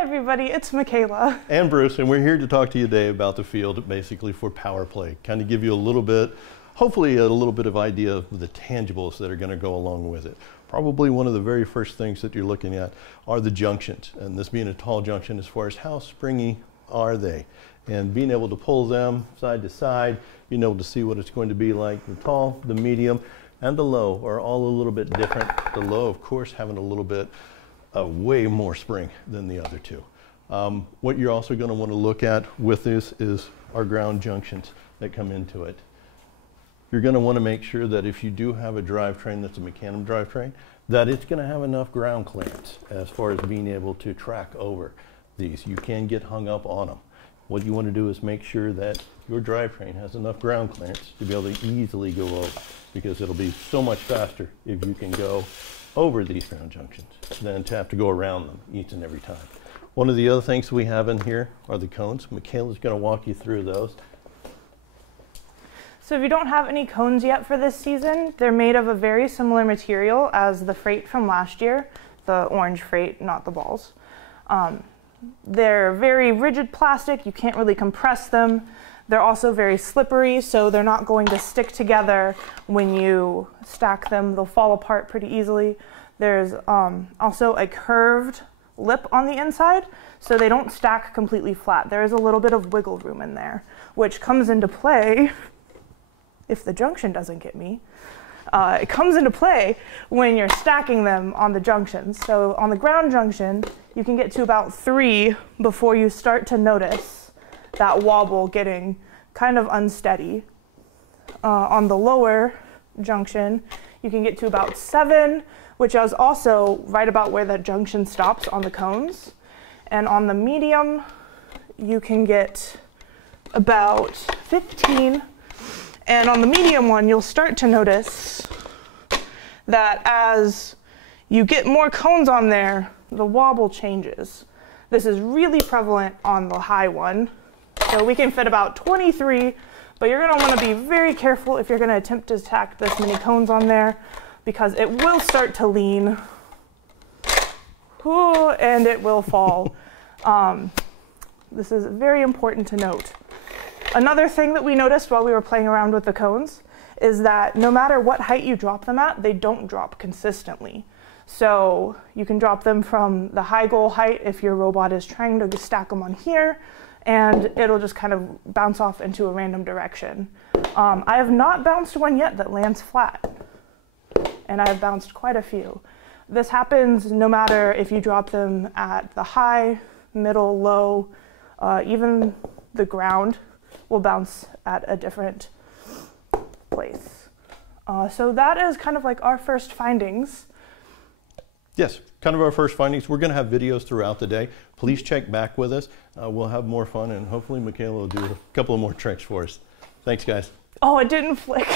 Hi everybody, it's Michaela. And Bruce, and we're here to talk to you today about the field basically for POWERPLAY. Kind of give you a little bit, hopefully a little bit of idea of the tangibles that are going to go along with it. Probably one of the very first things that you're looking at are the junctions, and this being a tall junction as far as how springy are they. And being able to pull them side to side, being able to see what it's going to be like. The tall, the medium, and the low are all a little bit different. The low, of course, having a little bit way more spring than the other two. What you're also going to want to look at with this is our ground junctions that come into it. You're going to want to make sure that if you do have a drivetrain that's a mecanum drivetrain, that it's going to have enough ground clearance as far as being able to track over these. You can get hung up on them. What you want to do is make sure that your drivetrain has enough ground clearance to be able to easily go over, because it'll be so much faster if you can go over these ground junctions than to have to go around them each and every time. One of the other things we have in here are the cones. Michaela's going to walk you through those. So if you don't have any cones yet for this season, they're made of a very similar material as the freight from last year, the orange freight, not the balls. They're very rigid plastic, you can't really compress them. They're also very slippery, so they're not going to stick together when you stack them. They'll fall apart pretty easily. There's also a curved lip on the inside, so they don't stack completely flat. There is a little bit of wiggle room in there, which comes into play if the junction doesn't get me. It comes into play when you're stacking them on the junctions. So on the ground junction, you can get to about 3 before you start to notice that wobble getting kind of unsteady. On the lower junction, you can get to about 7, which is also right about where that junction stops on the cones. And on the medium, you can get about 15. And on the medium one, you'll start to notice that as you get more cones on there, the wobble changes. This is really prevalent on the high one. So we can fit about 23, but you're going to want to be very careful if you're going to attempt to stack this many cones on there, because it will start to lean. Ooh, and it will fall. This is very important to note. Another thing that we noticed while we were playing around with the cones is that no matter what height you drop them at, they don't drop consistently. So you can drop them from the high goal height if your robot is trying to stack them on here, and it'll just kind of bounce off into a random direction. I have not bounced one yet that lands flat, and I've bounced quite a few. This happens no matter if you drop them at the high, middle, low, even the ground will bounce at a different place. So that is kind of like our first findings. Yes, kind of our first findings. We're going to have videos throughout the day. Please check back with us. We'll have more fun, and hopefully Michaela will do a couple of more tricks for us. Thanks, guys. Oh, it didn't flick.